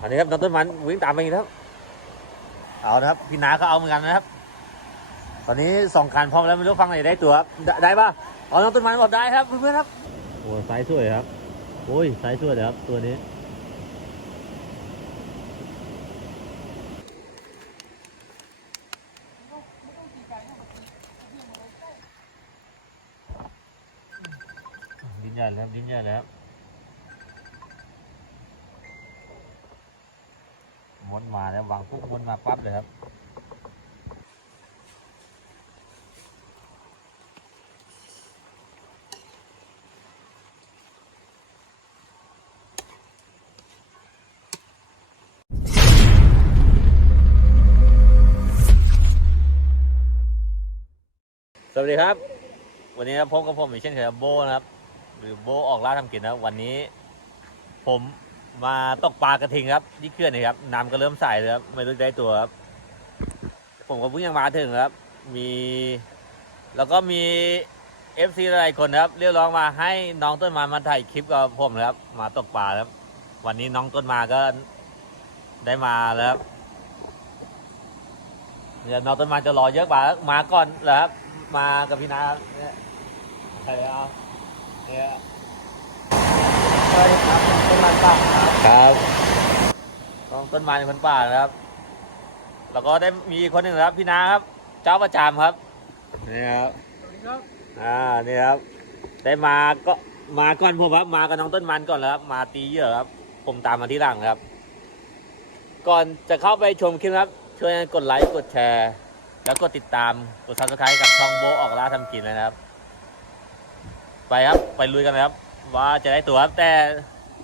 อันนี้ครับน้องต้นมันวิ่งตามไปอีกแล้วเอานะครับพี่นาก็เอาเหมือนกันนะครับ ตอนนี้สองคันพร้อมแล้วไม่รู้ฟังไหนได้ตัวครับได้ได้ปะเอาน้องต้นมันบอกได้ครับเพื่อนๆครับโอ้ไซส์สวยครับโอ้ยไซส์สวยเลยครับตัวนี้ดิ้นใหญ่แล้วดิ้นใหญ่แล้ว มาแล้ววางปุ๊บมดมาปั๊บเลยครับสวัสดีครับ วันนี้พบกับผมอีกเช่นเคยโบนะครับ หรือโบออกล่าทำกินนะวันนี้ ผม มาตกปลากระทิงครับที่เขื่อนนี่ครับน้ำก็เริ่มใสเลยครับไม่รู้ได้ตัวครับผมก็เพิ่งยังมาถึงครับ มี แล้วก็มีเอฟซีหลายคนครับ เรียกร้องมาให้น้องต้นมามาถ่ายคลิปกับผมนะครับ มาตกปลาครับ วันนี้น้องต้นมาก็ได้มาแล้วครับเดี๋ยวน้องต้นมาจะรอเยอะกว่ามาก่อนเหรอครับ มากับพี่นาเนี่ยใครเอาเนี่ย สวัสดีครับผมต้นมันป่าครับครับน้องต้นไม้คนป่านะครับ แล้วก็ได้มีอีกคนหนึ่งนะครับพี่นาครับ เจ้าประจำครับนี่ครับสวัสดีครับอ่านี่ครับ ได้มาก็มาก่อนผมครับมากับน้องต้นมันก่อนแล้วครับมาตีเหยื่อครับ ผมตามมาที่หลังครับ ก่อนจะเข้าไปชมคลิปครับ ช่วยกดไลค์กดแชร์ แล้วกดติดตามกดซับสไครต์กับช่องโบออกล่าทำกินเลยนะครับ ไปครับ ไปลุยกันเลยครับ ว่าจะได้ตัวครับแต่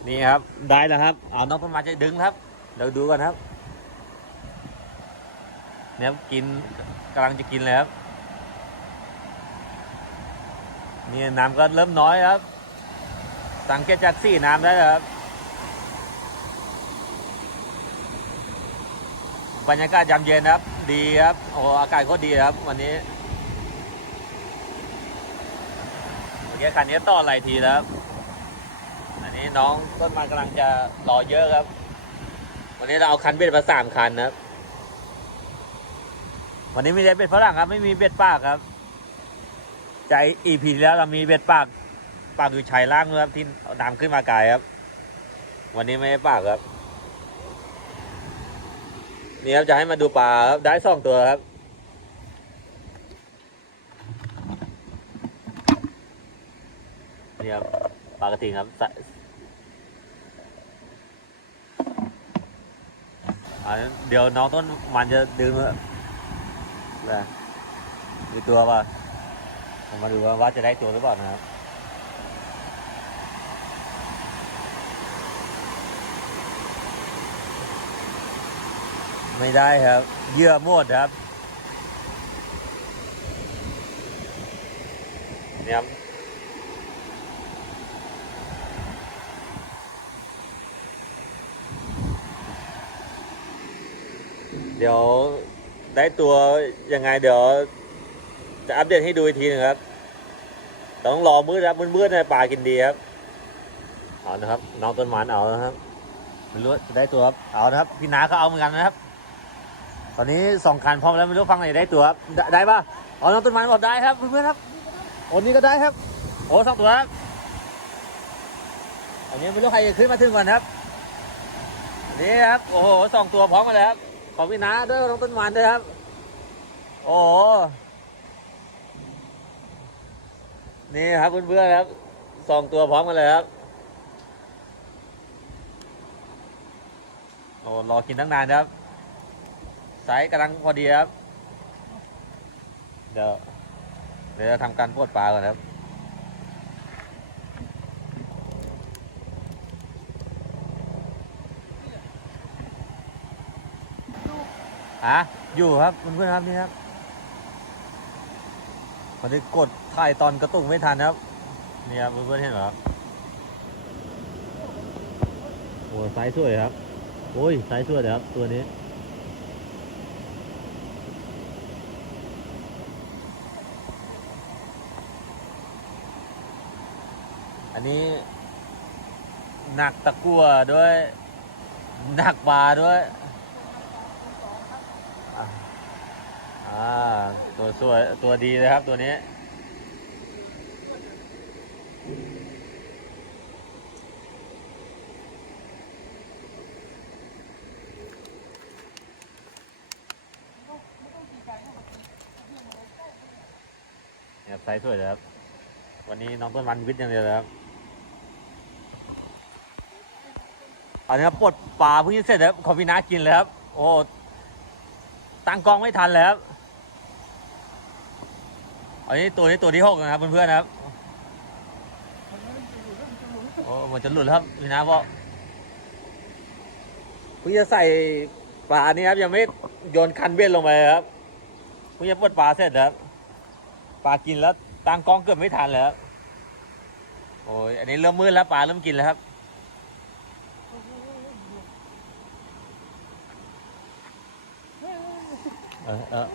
นี่ครับได้แล้วครับเอาน้องต้นไม้จะดึงครับเดี๋ยวดูกันครับเนี่ยครับกินกำลังจะกินเลยครับนี่น้ำก็เริ่มน้อยครับ สังเกตจากสีน้ำได้เลยครับบรรยากาศยามเย็นครับ ดีครับโอ้อากาศก็ดีครับ วันนี้เมื่อกี้คันนี้ต่อหลายทีแล้วครับอั นี้น้องต้นม้กำลังจะรอเยอะครับ วันนี้เราเอาคันเบ็ดมาสามคันนะครับ วันนี้ไม่ได้เบ็ดฝรั่งครับ ไม่มีเบ็ดปากครับ ใจอีพีแล้วเรามีเบ็ดปากปากอยู่ชายล่างนะครับที่เอาน้ำขึ้นมาไกลครับ วันนี้ไม่ได้ปากครับ นี่ครับจะให้มาดูปลาครับได้สองตัวครับนี่ครับปลากระทิงครับสะ อ่าเดี๋ยวน้องต้นมันจะดึงแล้วนะมีตัวป่ะผมมาดูว่าว่าจะได้ตัวหรือเปล่านะครับไม่ได้ครับ เยื่อหมดครับเนี่ยครับ เดี๋ยวได้ตัวยังไงเดี๋ยว จะอัปเดตให้ดูอีกทีหนึงครับ ต้องรอมืดครับมืดๆในป่ากินดีครับเอานะครับน้องต้นไม้เอานะครับไม่รู้ว่าจะได้ตัวครับเอานะครับพี่นาก็เอาเหมือนกันนะครับ ตอนนี้สองคันพร้อมแล้วไม่รู้ฟังไหนได้ตัวครับได้ได้ปะเอาน้องต้นไม้บอกได้ครับเพื่อนๆครับโอ้นี่ก็ได้ครับโอ้สองตัวครับอันนี้ไม่รู้ใครจะขึ้นมาถึงก่อนครับนี่ครับโอ้โหสองตัวพร้อมกันเลยครับ ของพี่นาด้วยน้องต้นไม้ด้วยครับ โอ้นี่ครับเพื่อนๆครับสองตัวพร้อมกันเลยครับ โอ้รอกินตั้งนานครับไซส์กำลังพอดีครับ เดี๋ยวเดี๋ยวจะทำการปวดปลาก่อนครับ อะอยู่ครับเพื่อนๆครับนี่ครับวันนี้กดถ่ายตอนกระตุกไม่ทันครับนี่ครับเพื่อนๆเห็นไหมครับโอ้ไซส์สวยครับโอ้ยไซส์สวยเลยครับตัวนี้อันนี้หนักตะกั่วด้วยหนักปลาด้วยอะ อ่าตัวสวยตัวดีเลยครับตัวนี้ เนี่ยไซส์สวยเลยครับ วันนี้น้องต้นมันวิทย์อย่างเดียวเลยครับอันนี้ครับปลดปลาเพิ่งจะเสร็จแล้วขอพี่นากินเลยครับ โอ้ ตั้งกล้องไม่ทันแล้วครับ อันนี้ตัวนี้ตัวที่หกนะครับเพื่อนๆนะครับโอ้มันจะหลุดแล้วครับพี่นาบอกเพิ่งจะใส่ปลานี่ครับยังไม่โยนคันเบ็ดลงไปครับเพิ่งจะปลดปลาเสร็จครับปลากินแล้วตั้งกล้องเกือบไม่ทันแล้วโอ้ยอันนี้เริ่มมืดแล้วปลาเริ่มกินแล้วครับเออเออ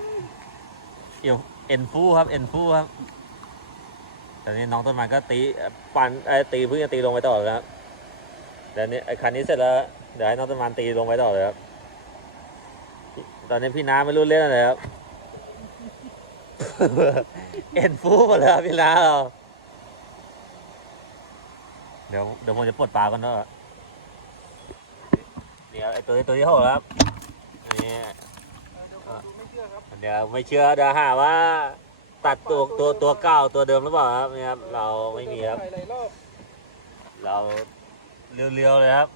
เอว เอ็นฟูครับเอ็นฟูครับแต่นี่น้องต้นไม้ก็ตีปันไอ้ตีเพิ่งจะตีลงไปต่อแล้วครับแต่นี่ไอ้คันนี้เสร็จแล้วเดี๋ยวให้น้องต้นไม้ตีลงไปต่อเลยครับตอนนี้พี่น้าไม่รู้เล่นอะไรครับเอ็นฟูหมดเลยพี่น้าเราเดี๋ยวเดี๋ยวผมจะปลดปลากันเนาะเดี๋ยวไอ้ตัวนี้ตัวที่หกครับนี่ ไม่เชื่อครับ เดี๋ยวไม่เชื่อเดี๋ยวหาว่า ตัดตัวตัวตัวเก้าตัวเดิมหรือเปล่าครับนี่ครับ เราไม่มีครับ เราเรียวๆเลยครับ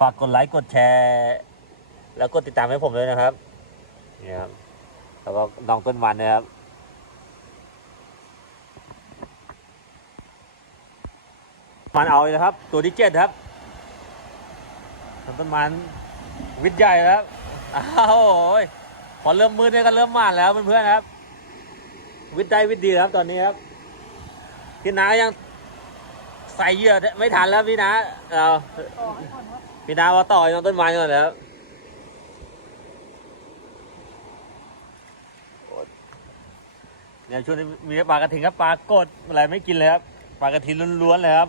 ฝากกดไลค์กดแชร์ แล้วกดติดตามให้ผมด้วยนะครับนี่ครับแล้วก็น้องต้นมันนะครับ มันเอาเลยครับ ตัวที่เจ็ดครับต้นมันวิทย์ใหญ่แล้วอ้าวโอ้ยพอเริ่มมืดเนี่ยก็เริ่มมานแล้วเพื่อนๆครับ วิทย์ได้วิทย์ดีครับตอนนี้ครับพี่นายังใส่เหยื่อไม่ทันแล้วพี่นาเอาต่อพี่นาว่าต่อยน้องต้นไม้ก่อนแล้วเนี่ยช่วงนี้มีปลากระทิงครับปลากดอะไรไม่กินเลยครับปลากระทิงล้วนๆเลยครับ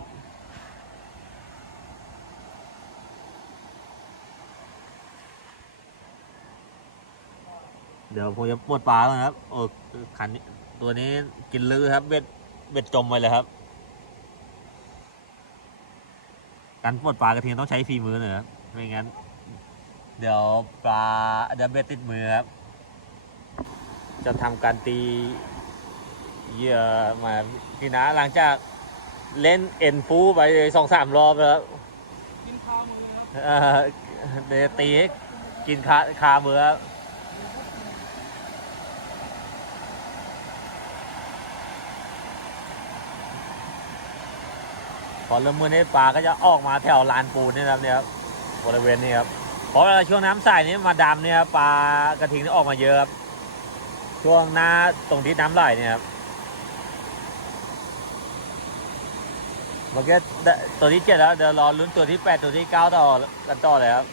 เดี๋ยวผมจะปวดปลาก่อนครับโอ้ขันนี้ตัวนี้กินลือครับ เบ็ดเบ็ดจมไปเลยครับ การปลดปลากระเทียมต้องใช้ฝีมือหน่อยครับไม่งั้น เดี๋ยวปลาเดี๋ยวเบ็ดติดมือครับ จะทำการตีเหยื่อมาพี่นะหลังจากเล่นเอ็นฟูไปสองสามรอบแล้วกินข้าวหมดเลยครับเอ่อเดี๋ยวตีให้กินคาคามือครับ พอเริ่มมือนี้ปลาก็จะออกมาแถวลานปูนนี่นะครับเนี่ยครับบริเวณนี้ครับเพราะเวลาช่วงน้ำใสนี้มาดำเนี่ยปลากระทิงนี่ออกมาเยอะครับช่วงหน้าตรงที่น้ำไหลเนี่ยครับเมื่อกี้ตัวที่เจ็ดแล้วเดี๋ยวรอลุ้นตัวที่แปดตัวที่เก้าต่อกันต่อเลยครับ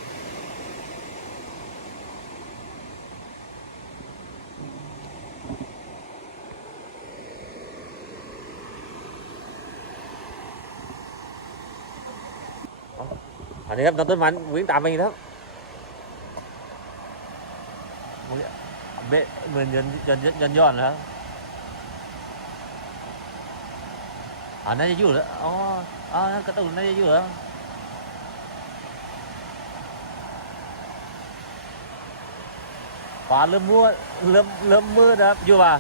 อันนี้ครับนองต้นมันวิ่งตามไปอีกแล้วเบะเหมือนยันยันยันย้อนแล้วอ๋อน่าจะอยู่แล้วอ๋ออ๋อกระตุนน่าจะอยู่แล้วฟ้าเริ่มมืดเริ่มเริ่มมืดนะครับอยู่ป่ะ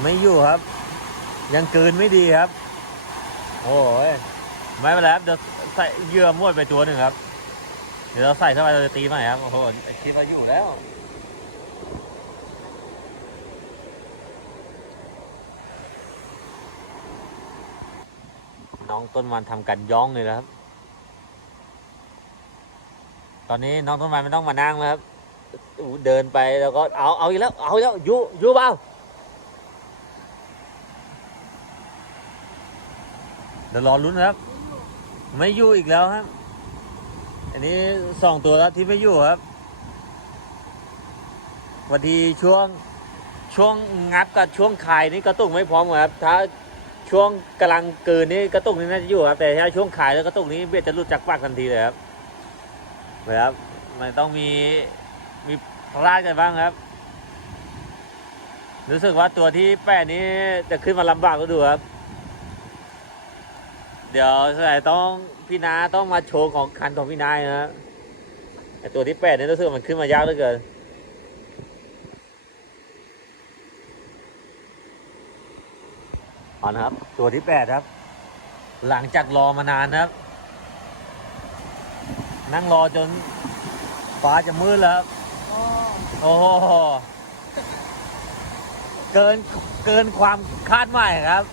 ไม่อยู่ครับ ยังเกลืนไม่ดีครับ โอ้ยไม่เป็นไรครับเดี๋ยวใส่เยื่อมวดไปตัวหนึ่งครับ เดี๋ยวเราใส่เข้าไปเราจะตีใหม่ครับโอ้โหคิดว่าอยู่แล้วน้องต้นมันทำกันย้องเลยนะครับ ตอนนี้น้องต้นมันไม่ต้องมานั่งแล้วครับ เดินไปแล้วก็เอาเอาอีกแล้ว เอาอีกแล้วยู่ยู่เปล่า เดี๋ยวรอลุ้นนะครับ ไม่อยู่อีกแล้วครับ อันนี้สองตัวแล้วที่ไม่อยู่ครับพอดีช่วงช่วงงับกับช่วงคายนี่กระตุกไม่พร้อมครับ ถ้าช่วงกำลังเกินนี่กระตุกนี่น่าจะอยู่ครับ แต่ถ้าช่วงคายแล้วกระตุกนี้เบ็ดจะหลุดจากปากทันทีเลยครับนะครับ มันต้องมีมีพลาดกันบ้างครับ รู้สึกว่าตัวที่แปดนี้จะขึ้นมาลำบากก็ดูครับ เดี๋ยวสายต้องพี่นาต้องมาโชว์ของคันของพี่นายนะฮะไอตัวที่แปดนี่รู้สึกว่ามันขึ้นมายากเหลือเกินเอานะครับ ตัวที่แปดครับ หลังจากรอมานานนะครับ นั่งรอจนฟ้าจะมืดแล้วครับโอ้โหเกินเกินความคาดหมายครับ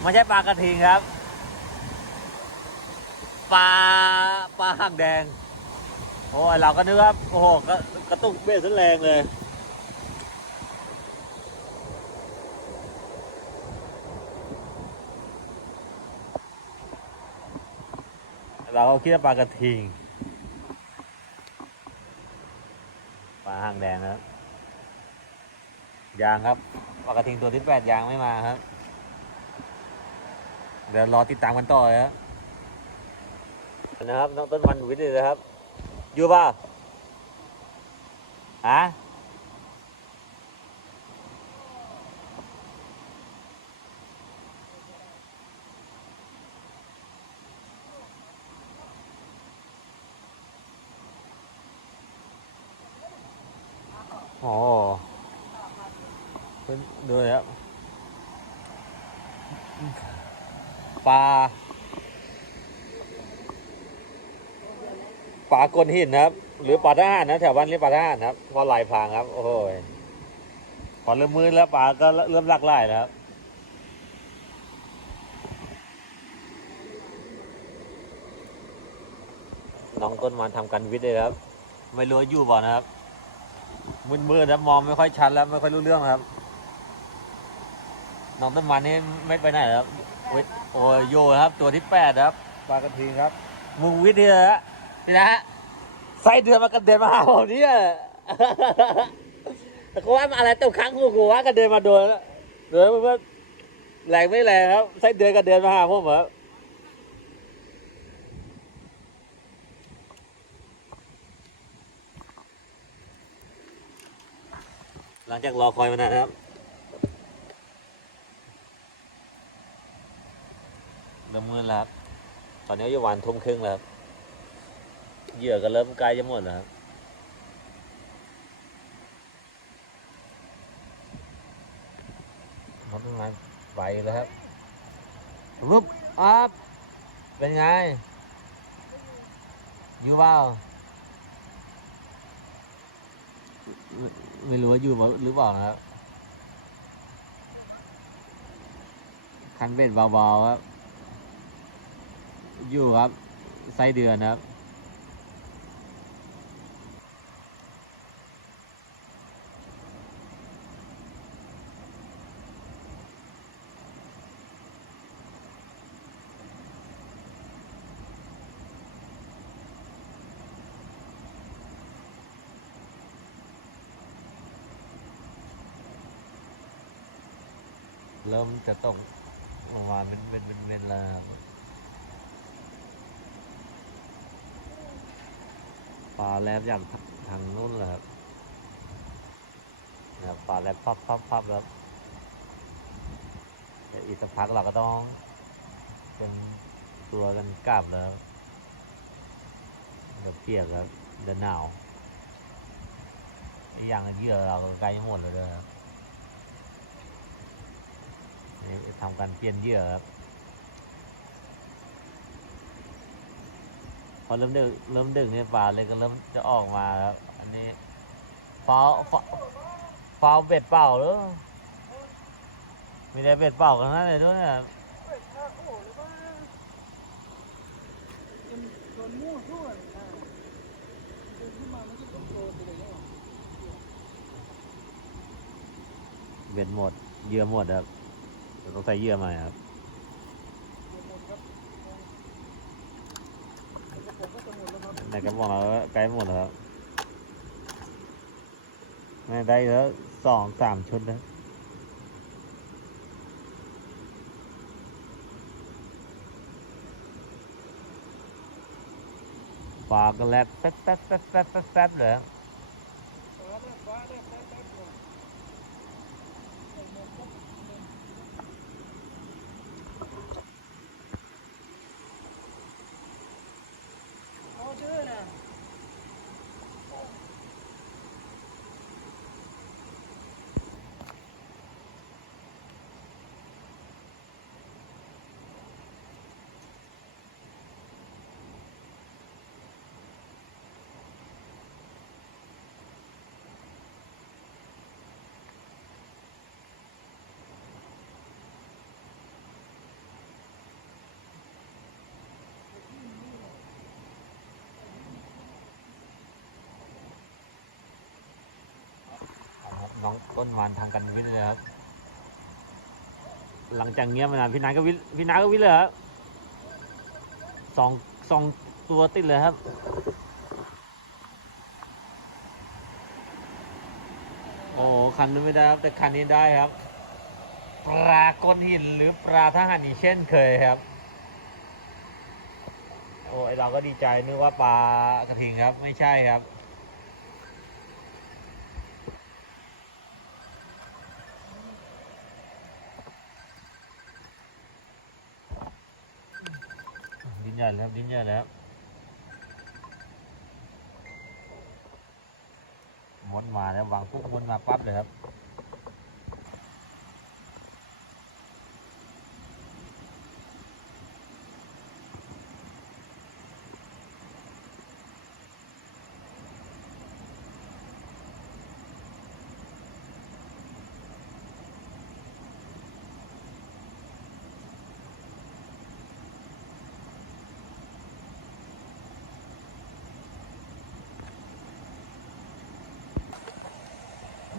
ไม่ใช่ปลากระทิงครับ ปลาปลาหางแดง โอ้ยเราก็นึกว่าโอ้โหกระกระตุกเบสแรงเลยเราก็คิดว่าปลากระทิง ปลาหางแดงนะครับยางครับปลากระทิงตัวที่แปดยางไม่มาครับ เดี๋ยวรอติดตามกันต่อครับ นะครับน้องต้นมันวิทย์เลยนะครับ อยู่ป่ะฮะโอ้เพิ่นดูเลยครับปลา ปลากลหินครับ หรือปลาทหารนะแถวบ้านเรียกปลาทหานครับเพอลายพางครับ โอ้ยพอเริ่มมืดแล้วปลาก็เริ่มลักไล่แล้วครับน้องต้นมันทำการวิทย์เลยครับ ไม่รู้ว่าอยู่บ่อนะครับมืดๆนะมองไม่ค่อยชัดแล้วไม่ค่อยรู้เรื่องครับน้องต้นมันนี่ไม่ไปไหนแล้วโอ้ยโอ้ยโยครับ ตัวที่แปดครับปลากระทิงครับมึงวิทย์เนี่ยฮะ พี่นะไส้เดือนมากระเด็นมาหาผมเนี่ย แต่เขาว่าอะไรตกค้งกูกูว่ากระเด็นมาโดนแล้วโดนมันว่าแรงไม่แรงครับไส้เดือนกระเด็นมาหาผมเหรอหลังจากรอคอยมานานครับเริ่มมืดแล้วตอนนี้อยู่วันทุ่มครึ่งแล้ว เหยื่อก็เริ่มใกล้จะหมดแล้วครับน้ำมันไปแล้วครับรุบอัพเป็นไง อยู่เปล่าไม่รู้ว่าอยู่หรือเปล่านะครับคันเบ็ดเบาๆครับ อยู่ครับ ไส้เดือนะครับ เริ่มจะตกลงมาเป็นเป็นเป็นเป็นล้วครับปลาแลบจากทางนู้นเลยครับนะครับปลาแลบพับพับพับแล้วอีกสักพักเราก็ต้องเป็นตัวกันกลับแล้วเดี๋ยวเปียกแล้วเดี๋ยวหนาวอย่างเยื่อเราใกล้หมดเลยด้วยครับ ทำการเปลี่ยนเหยื่อครับพอเริ่มดึกเริ่มดึกเนี่ยปลาเลยก็เริ่มจะออกมาครับอันนี้ฟาวฟาวฟาวเบ็ดเปล่าหรือมีแต่เบ็ดเปล่ากันนั่นเลยด้วยเนี่ยเบ็ดหมดเยื่อหมดครับ ต้องใส่เยื่อม่ครับในกระบอกเราใกล้หมดแล้วครับได้แล้วสองสามชุดแล้วปากแลบแป๊บแป๊บแป๊บแป๊บแป๊บแป๊บเลยครับ เอาชื่อน่ะ เอาครับ น้องต้นมันทางกันวิทย์เลยครับ หลังจากเงี้ยบมานานพี่นาก็วิทย์พี่นาก็วิทย์เลยครับสองสองตัวติดเลยครับโอ้คันนี้ไม่ได้ครับ แต่คันนี้ได้ครับ ปลากนหินหรือปลาทหารอีเช่นเคยครับ โอ้ไอเราก็ดีใจนึกว่าปลากระทิงครับ ไม่ใช่ครับ ดิ้นใหญ่แล้วดิ้นใหญ่แล้วมดมาแล้ววางปุ๊บมดมาปั๊บเลยครับ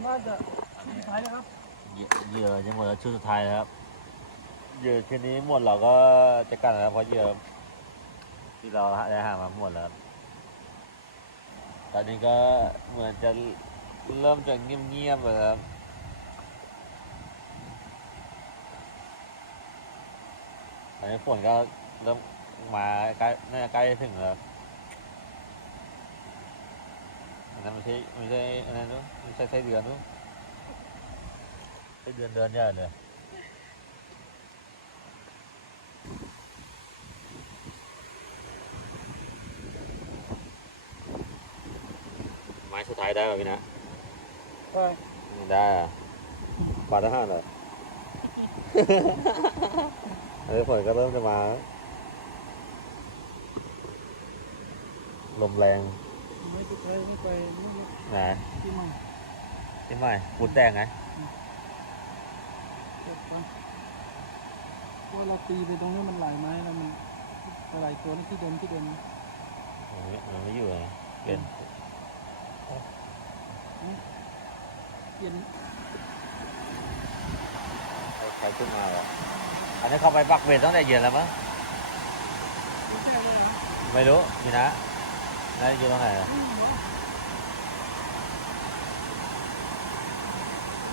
น่าจะสุดท้ายนะครับเหยื่อเหยื่อจะหมดแล้วชุดสุดท้ายแล้วครับเหยื่อชุดนี้หมดเราก็จะกันแล้วเพราะเหยื่อที่เราได้หามาหมดแล้วครับตอนนี้ก็เหมือนจะเริ่มจะเงียบๆเลยครับตอนนี้ฝนก็เริ่มมาใกล้น่าจะใกล้ถึงแล้วครับอั นนั้นไม่ใช่ไม่ใช่อันนั้นนู้นไม่ใช่ไส้เดือนนู้นไส้เดือนเดินใหญ่เลยไม้สุดท้ายได้ป่ะพี่นะใช่ไม่ได้อะปลาทหารเหรอเออฝนก็เริ่มจะมาแล้วลมแรง ไม่สุดท้ายนี่ไปนี่นที่มันที่ไม่ปูนแดงไงเก็บไปเพราะเราตีไปตรงนี้มันหลายไม้แล้วมันหลายตัวนี่ที่เดิมที่เดิมมันไม่มันไม่อยู่ไงเปลี่ยนเปลี่ยนใครขึ้นมาหรออันนี้เข้าไปปักเบ็ดตั้งแต่เย็นแล้วมั้งไม่ใช่เลยเหรอไม่รู้พี่นะ อยู่ตรงไหนมเหรอ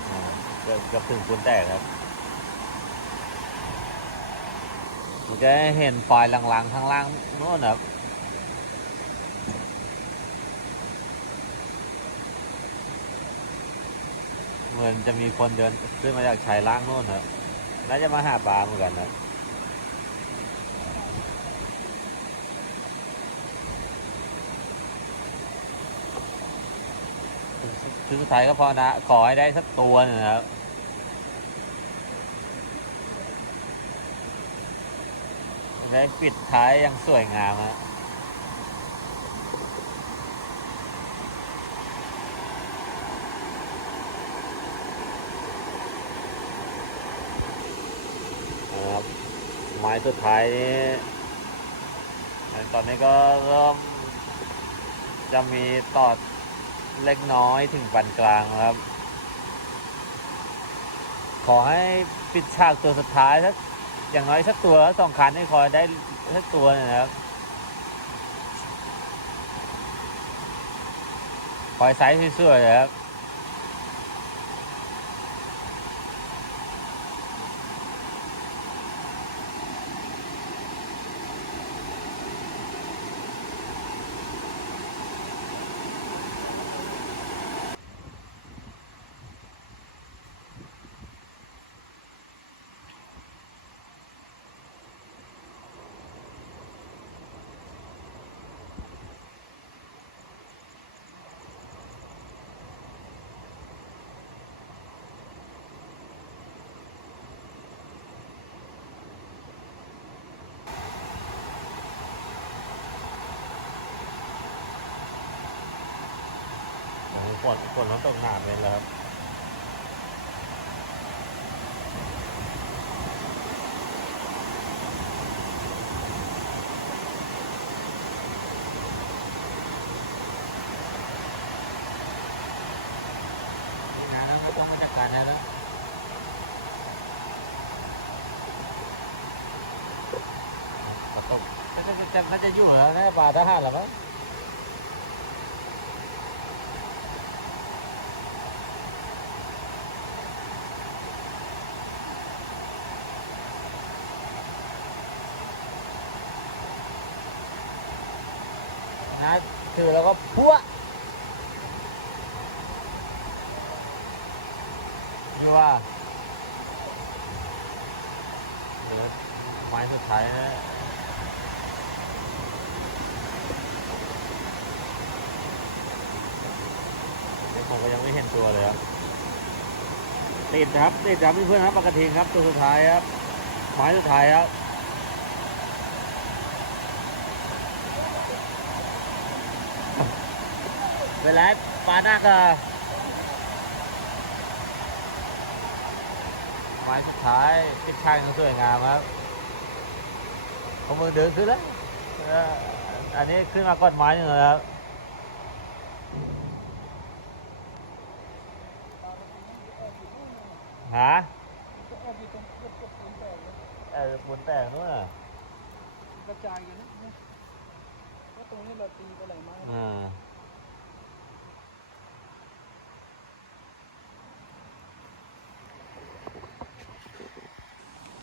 อ่าเกือบเกือบถึงปูนแตกครับมันจะเห็นไฟลังๆข้างล่างโน่นครับเหมือนจะมีคนเดินขึ้นมาจากชายล่างโน่นครับน่าจะมาหาปลาเหมือนกันนะ ชุดสุดท้ายก็พอนะ ขอให้ได้สักตัวหนึงนะครับได้ปิดท้ายยังสวยงามนะนะครับไม้สุดท้ายนี้ตอนนี้ก็เริ่มจะมีตอด เล็กน้อยถึงปานกลางครับ ขอให้ปิดฉากตัวสุดท้ายสักอย่างน้อยสักตัวสองคันให้คอยได้สักตัวนะครับคอยไซส์สวยๆนะครับ ฝนฝนมันตกหนาเลยแล้วครับนี่นะแล้วก็ต้องบรรยากาศนะแล้วนตกน่าจะจะน่าจะอยู่แล้วน่าจะปลาทหารเหรอมั้ง นะ ถือแล้วก็พัวอยู่ว่าเหลือไม้สุดท้ายนะผมก็ยังไม่เห็นตัวเลยครับติดครับติดครับเพื่อนครับปกติครับตัวสุดท้ายครับไม้สุดท้ายครับ เวลาปลาหน้าก็ไม้สุดท้ายทิศทางยังสวยงามครับผมมือเดินขึ้นแล้วเอ่ออันนี้ขึ้นมาก้อนไม้หนึ่งแล้วครับหาก็ออกอยู่ตรงเกือบเกือบปูนแตกเลยเออปูนแตกนู่นน่ะกระจายกันนะเนี่ยก็ตรงนี้เราตีไปหลายไม้อ่า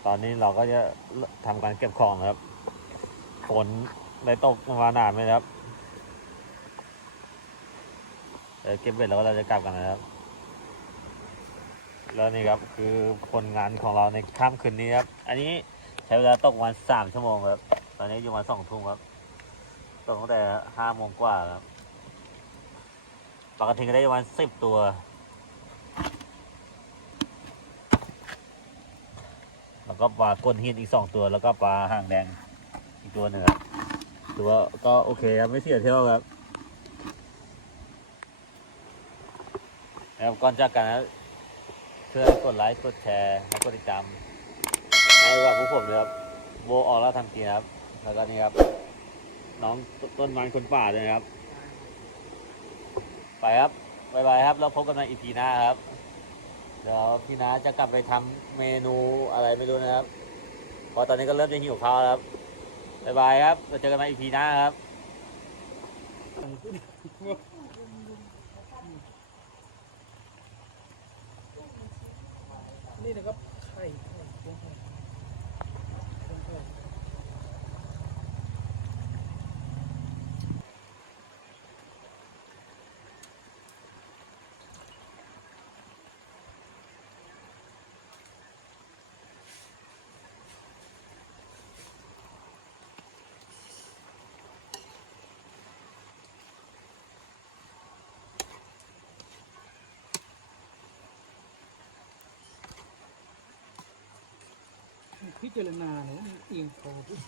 ตอนนี้เราก็จะทำการเก็บของครับ ฝนได้ตกมาหนาไหมครับเดี๋ยวเก็บเบ็ดแล้วก็เราจะกลับกันนะครับ แล้วนี่ครับคือผลงานของเราในค่ำคืนนี้ครับ อันนี้ใช้เวลาตกวันสามชั่วโมงครับ ตอนนี้อยู่วันสองทุ่มครับ ตกตั้งแต่ห้าโมงกว่าครับปกติก็ได้ประมาณสิบตัว แล้วก็ปลาก้นหินอีกสองตัว แล้วก็ปลาห่างแดงอีกตัวหนึ่งครับถือว่าก็โอเคครับไม่เสียเที่ยวครับแล้วก่อนจากกันนะเพื่อกดไลค์กดแชร์และกดติดตามให้กับพวกผมเลยครับโบออกแล้วทำกินครับ แล้วก็นี่ครับ น้องต้นไม้คนป่าด้วยครับ ไปครับบายบายครับเราพบกันในอีพีหน้าครับ เดี๋ยวพี่น้าจะกลับไปทำเมนูอะไรไม่รู้นะครับเพราะตอนนี้ก็เริ่มจะหิวข้าวแล้วครับบายบายครับเราเจอกันในอีพีหน้าครับนี่นะครับไข่เสียงไข่ พิ จารณาเนี่ยมันเอียงคอด้วย